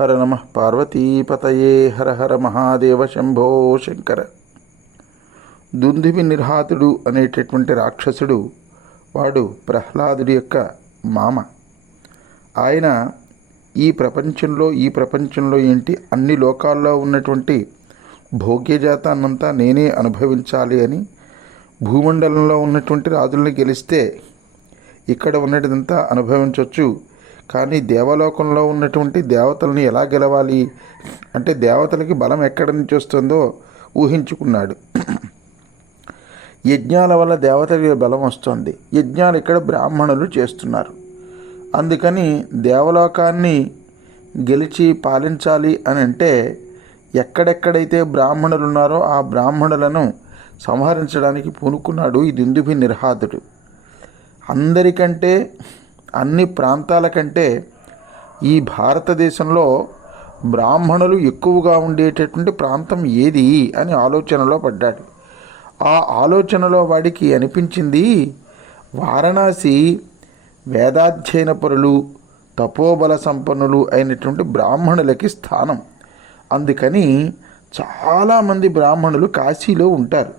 హర నమ పార్వతీపతయే హర హర మహాదేవ శంభో శంకర. దుందువి నిర్హాతుడు అనేటటువంటి రాక్షసుడు వాడు ప్రహ్లాదుడి యొక్క మామ. ఆయన ఈ ప్రపంచంలో ఈ ప్రపంచంలో ఏంటి? అన్ని లోకాల్లో ఉన్నటువంటి భోగ్యజాతాన్నంతా నేనే అనుభవించాలి అని భూమండలంలో ఉన్నటువంటి రాజుల్ని గెలిస్తే ఇక్కడ ఉన్నటిదంతా అనుభవించవచ్చు కానీ దేవలోకంలో ఉన్నటువంటి దేవతలను ఎలా గెలవాలి? అంటే దేవతలకి బలం ఎక్కడి నుంచి వస్తుందో ఊహించుకున్నాడు. యజ్ఞాల వల్ల దేవతలకి బలం వస్తుంది. యజ్ఞాలు ఇక్కడ బ్రాహ్మణులు చేస్తున్నారు. అందుకని దేవలోకాన్ని గెలిచి పాలించాలి అని అంటే ఎక్కడెక్కడైతే బ్రాహ్మణులు ఉన్నారో ఆ బ్రాహ్మణులను సంహరించడానికి పూనుకున్నాడు ఈ దుందుభి నిర్హాతుడు. అందరికంటే అన్ని ప్రాంతాల కంటే ఈ భారతదేశంలో బ్రాహ్మణులు ఎక్కువగా ఉండేటటువంటి ప్రాంతం ఏది అని ఆలోచనలో పడ్డాడు. ఆ ఆలోచనలో వాడికి అనిపించింది వారణాసి వేదాధ్యయన పరులు తపోబల సంపన్నులు అయినటువంటి బ్రాహ్మణులకి స్థానం. అందుకని చాలామంది బ్రాహ్మణులు కాశీలో ఉంటారు.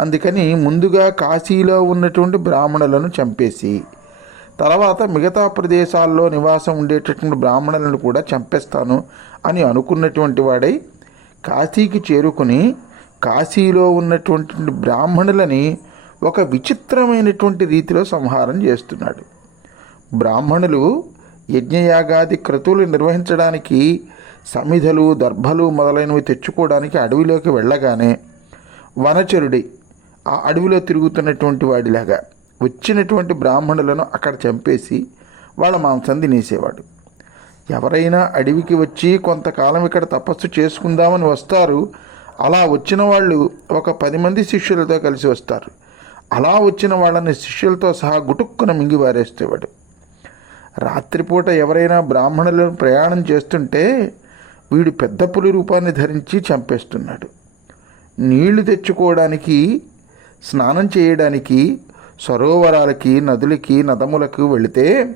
అందుకని ముందుగా కాశీలో ఉన్నటువంటి బ్రాహ్మణులను చంపేసి తర్వాత మిగతా ప్రదేశాల్లో నివాసం ఉండేటటువంటి బ్రాహ్మణులను కూడా చంపేస్తాను అని అనుకున్నటువంటి వాడై కాశీకి చేరుకుని కాశీలో ఉన్నటువంటి బ్రాహ్మణులని ఒక విచిత్రమైనటువంటి రీతిలో సంహారం చేస్తున్నాడు. బ్రాహ్మణులు యజ్ఞయాగాది క్రతువులు నిర్వహించడానికి సమిధలు దర్భలు మొదలైనవి తెచ్చుకోవడానికి అడవిలోకి వెళ్ళగానే వనచరుడి ఆ అడవిలో తిరుగుతున్నటువంటి వాడిలాగా వచ్చినటువంటి బ్రాహ్మణులను అక్కడ చంపేసి వాళ్ళ మాంసం తినేసేవాడు. ఎవరైనా అడవికి వచ్చి కొంతకాలం ఇక్కడ తపస్సు చేసుకుందామని వస్తారు అలా వచ్చిన వాళ్ళు ఒక పది మంది శిష్యులతో కలిసి వస్తారు. అలా వచ్చిన వాళ్ళని శిష్యులతో సహా గుటుక్కున మింగివారేస్తేవాడు రాత్రిపూట ఎవరైనా బ్రాహ్మణులను ప్రయాణం చేస్తుంటే వీడు పెద్ద పులి రూపాన్ని ధరించి చంపేస్తున్నాడు. నీళ్ళు తెచ్చుకోవడానికి స్నానం చేయడానికి సరోవరాలకి నదులకి నదములకు వెళితే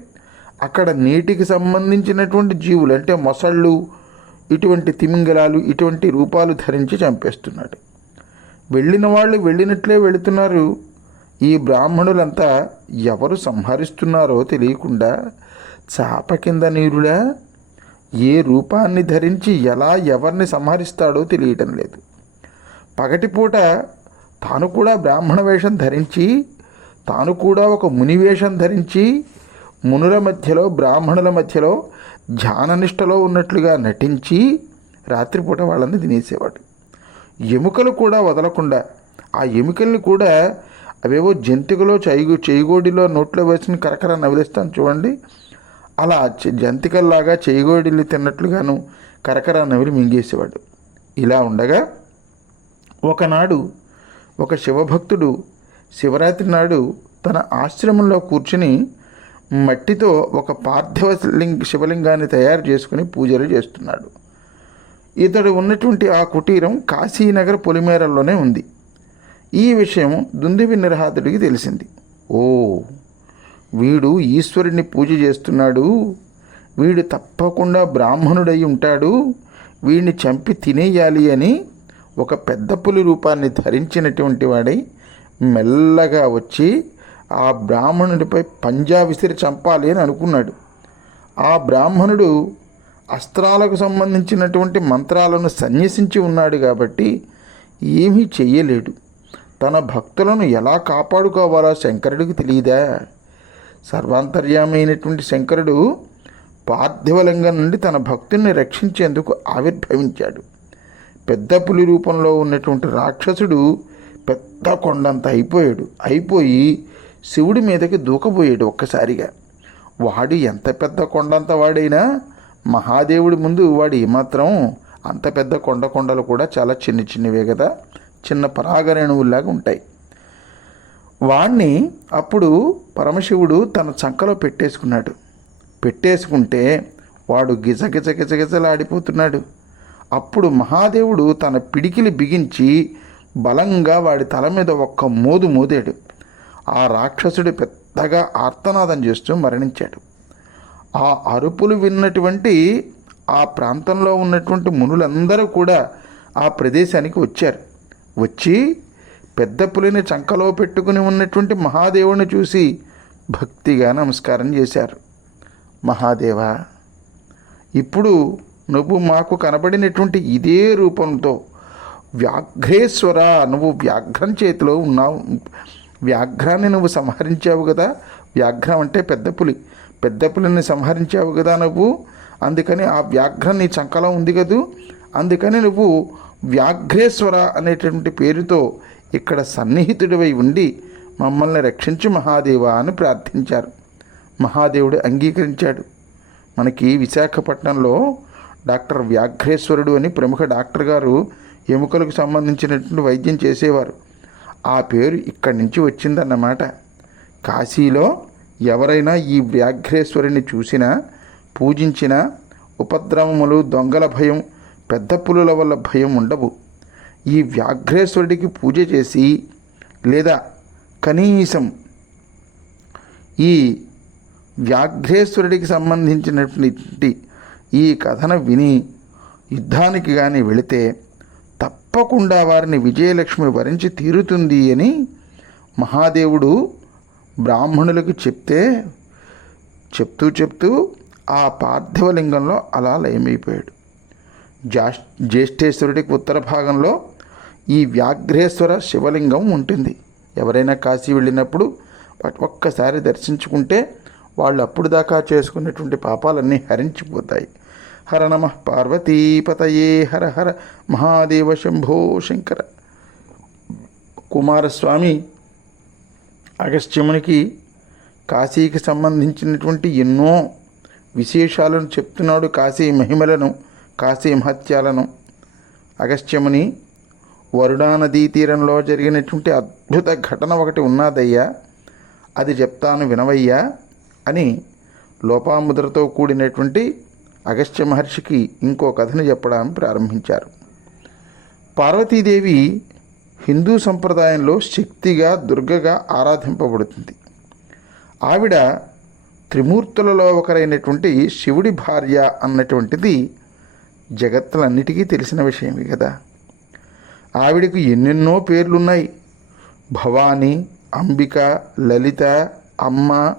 అక్కడ నీటికి సంబంధించినటువంటి జీవులు అంటే మొసళ్ళు ఇటువంటి తిమింగలాలు ఇటువంటి రూపాలు ధరించి చంపేస్తున్నాడు. వెళ్ళిన వాళ్ళు వెళ్ళినట్లే వెళుతున్నారు. ఈ బ్రాహ్మణులంతా ఎవరు సంహరిస్తున్నారో తెలియకుండా చాప కింద నీరులా ఏ రూపాన్ని ధరించి ఎలా ఎవరిని సంహరిస్తాడో తెలియటం లేదు. పగటిపూట తాను కూడా బ్రాహ్మణ వేషం ధరించి తాను కూడా ఒక మునివేషం ధరించి మునుల మధ్యలో బ్రాహ్మణుల మధ్యలో ధ్యాననిష్టలో ఉన్నట్లుగా నటించి రాత్రిపూట వాళ్ళని తినేసేవాడు. ఎముకలు కూడా వదలకుండా ఆ ఎముకల్ని కూడా అవేవో జంతికలో చైగు చేయిగోడిలో నోట్లో వేసిన కరకర నవిలిస్తాను చూడండి. అలా జంతికల్లాగా చేయిగోడిల్ని తిన్నట్లుగాను కరకర నవిలి మింగేసేవాడు. ఇలా ఉండగా ఒకనాడు ఒక శివభక్తుడు శివరాత్రి నాడు తన ఆశ్రమంలో కూర్చుని మట్టితో ఒక పార్థివ లింగ శివలింగాన్ని తయారు చేసుకుని పూజలు చేస్తున్నాడు. ఇతడు ఉన్నటువంటి ఆ కుటీరం కాశీనగర్ పొలిమేరల్లోనే ఉంది. ఈ విషయం దుందివి నిర్హాతుడికి తెలిసింది. ఓ వీడు ఈశ్వరుని పూజ చేస్తున్నాడు. వీడు తప్పకుండా బ్రాహ్మణుడై ఉంటాడు. వీడిని చంపి తినేయాలి అని ఒక పెద్ద పులి రూపాన్ని ధరించినటువంటి వాడై మెల్లగా వచ్చి ఆ బ్రాహ్మణుడిపై పంజా విసిరి చంపాలి అని అనుకున్నాడు. ఆ బ్రాహ్మణుడు అస్త్రాలకు సంబంధించినటువంటి మంత్రాలను సన్యసించి ఉన్నాడు కాబట్టి ఏమీ చెయ్యలేడు. తన భక్తులను ఎలా కాపాడుకోవాలో శంకరుడికి తెలియదా సర్వాంతర్యామైనటువంటి శంకరుడు పార్థివలింగం నుండి తన భక్తుల్ని రక్షించేందుకు ఆవిర్భవించాడు. పెద్ద పులి రూపంలో ఉన్నటువంటి రాక్షసుడు పెద్ద కొండంత అయిపోయాడు. అయిపోయి శివుడి మీదకి దూకబోయాడు ఒక్కసారిగా. వాడు ఎంత పెద్ద కొండంత వాడైనా మహాదేవుడి ముందు వాడు ఏమాత్రం అంత పెద్ద కొండ కొండలు కూడా చాలా చిన్న చిన్నవే కదా. చిన్న పరాగరేణువుల్లాగా ఉంటాయి. వాణ్ణి అప్పుడు పరమశివుడు తన చంకలో పెట్టేసుకున్నాడు. పెట్టేసుకుంటే వాడు గిజగిజ గిజగిజలాడిపోతున్నాడు అప్పుడు మహాదేవుడు తన పిడికిలి బిగించి బలంగా వాడి తల మీద ఒక్క మోదు మోదాడు. ఆ రాక్షసుడు పెద్దగా ఆర్తనాదం చేస్తూ మరణించాడు. ఆ అరుపులు విన్నటువంటి ఆ ప్రాంతంలో ఉన్నటువంటి మునులందరూ కూడా ఆ ప్రదేశానికి వచ్చారు. వచ్చి పెద్ద పులిని చంకలో పెట్టుకుని ఉన్నటువంటి మహాదేవుని చూసి భక్తిగా నమస్కారం చేశారు. మహాదేవా ఇప్పుడు నువ్వు మాకు కనబడినటువంటి ఇదే రూపంతో వ్యాఘ్రేశ్వర నువ్వు వ్యాఘ్రం చేతిలో ఉన్నావు. వ్యాఘ్రాన్ని నువ్వు సంహరించావు కదా. వ్యాఘ్రం అంటే పెద్ద పులి. పెద్ద పులిని సంహరించావు కదా నువ్వు. అందుకని ఆ వ్యాఘ్రం నీ చంకలో ఉంది కదూ. అందుకని నువ్వు వ్యాఘ్రేశ్వర అనేటువంటి పేరుతో ఇక్కడ సన్నిహితుడివై ఉండి మమ్మల్ని రక్షించు మహాదేవ అని ప్రార్థించారు. మహాదేవుడు అంగీకరించాడు. మనకి విశాఖపట్నంలో డాక్టర్ వ్యాఘ్రేశ్వరుడు అని ప్రముఖ డాక్టర్ గారు ఎముకలకు సంబంధించినటువంటి వైద్యం చేసేవారు. ఆ పేరు ఇక్కడి నుంచి వచ్చిందన్నమాట. కాశీలో ఎవరైనా ఈ వ్యాఘ్రేశ్వరుని చూసినా పూజించినా ఉపద్రవములు దొంగల భయం పెద్ద పులుల వల్ల భయం ఉండవు. ఈ వ్యాఘ్రేశ్వరుడికి పూజ చేసి లేదా కనీసం ఈ వ్యాఘ్రేశ్వరుడికి సంబంధించినటువంటి ఈ కథను విని యుద్ధానికి కానీ వెళితే తప్పకుండా వారిని విజయలక్ష్మి వరించి తీరుతుంది అని మహాదేవుడు బ్రాహ్మణులకు చెప్తే చెప్తూ చెప్తూ ఆ పార్థివలింగంలో అలా లయమైపోయాడు. జా జ్యేష్ఠేశ్వరుడికి ఉత్తర భాగంలో ఈ వ్యాఘ్రేశ్వర శివలింగం ఉంటుంది. ఎవరైనా కాశీ వెళ్ళినప్పుడు ఒక్కసారి దర్శించుకుంటే వాళ్ళు అప్పుడు దాకా చేసుకున్నటువంటి పాపాలన్నీ హరించిపోతాయి. హర నమ పార్వతీపతయే హర హర మహాదేవ శంభో శంకర. కుమారస్వామి అగస్త్యమునికి కాశీకి సంబంధించినటువంటి ఎన్నో విశేషాలను చెప్తున్నాడు కాశీ మహిమలను కాశీ మహత్యాలను. అగస్త్యముని వరుణా నదీ తీరంలో జరిగినటువంటి అద్భుత ఘటన ఒకటి ఉన్నాదయ్యా అది చెప్తాను వినవయ్యా అని లోపాముద్రతో కూడినటువంటి అగస్త్య మహర్షికి ఇంకో కథను చెప్పడం ప్రారంభించారు. పార్వతీదేవి హిందూ సంప్రదాయంలో శక్తిగా దుర్గగా ఆరాధింపబడుతుంది. ఆవిడ త్రిమూర్తులలో ఒకరైనటువంటి శివుడి భార్య అన్నటువంటిది జగత్తులన్నిటికీ తెలిసిన విషయమే కదా. ఆవిడకు ఎన్నెన్నో పేర్లున్నాయి. భవానీ అంబిక లలిత అమ్మ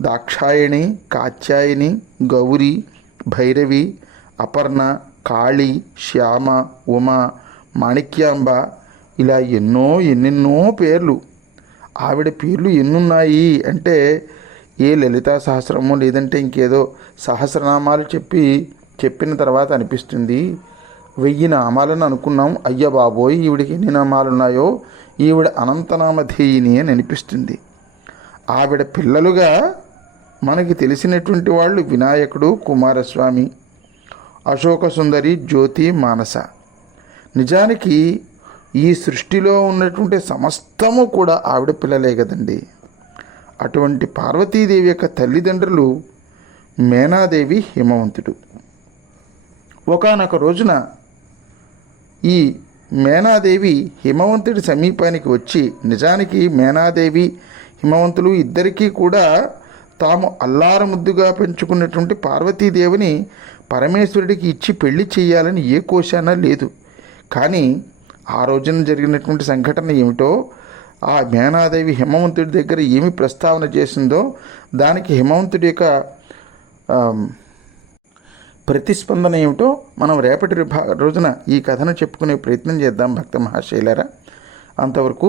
దాక్షాయణి కాత్యాయని గౌరి భైరవి అపర్ణ కాళి శ్యామ ఉమ మాణిక్యాంబ ఇలా ఎన్నో ఎన్నెన్నో పేర్లు. ఆవిడ పేర్లు ఎన్నున్నాయి అంటే ఏ లలితా సహస్రము లేదంటే ఇంకేదో సహస్రనామాలు చెప్పి చెప్పిన తర్వాత అనిపిస్తుంది. వెయ్యి నామాలను అనుకున్నాం. అయ్య బాబోయ్! ఈవిడికి ఎన్ని నామాలు ఉన్నాయో ఈవిడ అనంతనామధేయిని అని అనిపిస్తుంది. ఆవిడ పిల్లలుగా మనకి తెలిసినటువంటి వాళ్ళు వినాయకుడు కుమారస్వామి అశోక సుందరి జ్యోతి మానస. నిజానికి ఈ సృష్టిలో ఉన్నటువంటి సమస్తము కూడా ఆవిడ పిల్లలే కదండి. అటువంటి పార్వతీదేవి యొక్క తల్లిదండ్రులు మేనాదేవి హిమవంతుడు. ఒకనొక రోజున ఈ మేనాదేవి హిమవంతుడి సమీపానికి వచ్చి నిజానికి మేనాదేవి హిమవంతులు ఇద్దరికీ కూడా తాము అల్లారముద్దుగా పెంచుకున్నటువంటి పార్వతీదేవిని పరమేశ్వరుడికి ఇచ్చి పెళ్ళి చేయాలని ఏ కోశాన లేదు. కానీ ఆ రోజున జరిగినటువంటి సంఘటన ఏమిటో ఆ మేనాదేవి హిమవంతుడి దగ్గర ఏమి ప్రస్తావన చేసిందో దానికి హిమవంతుడి యొక్క ప్రతిస్పందన ఏమిటో మనం రేపటి రోజున ఈ కథను చెప్పుకునే ప్రయత్నం చేద్దాం భక్త మహాశైలరా. అంతవరకు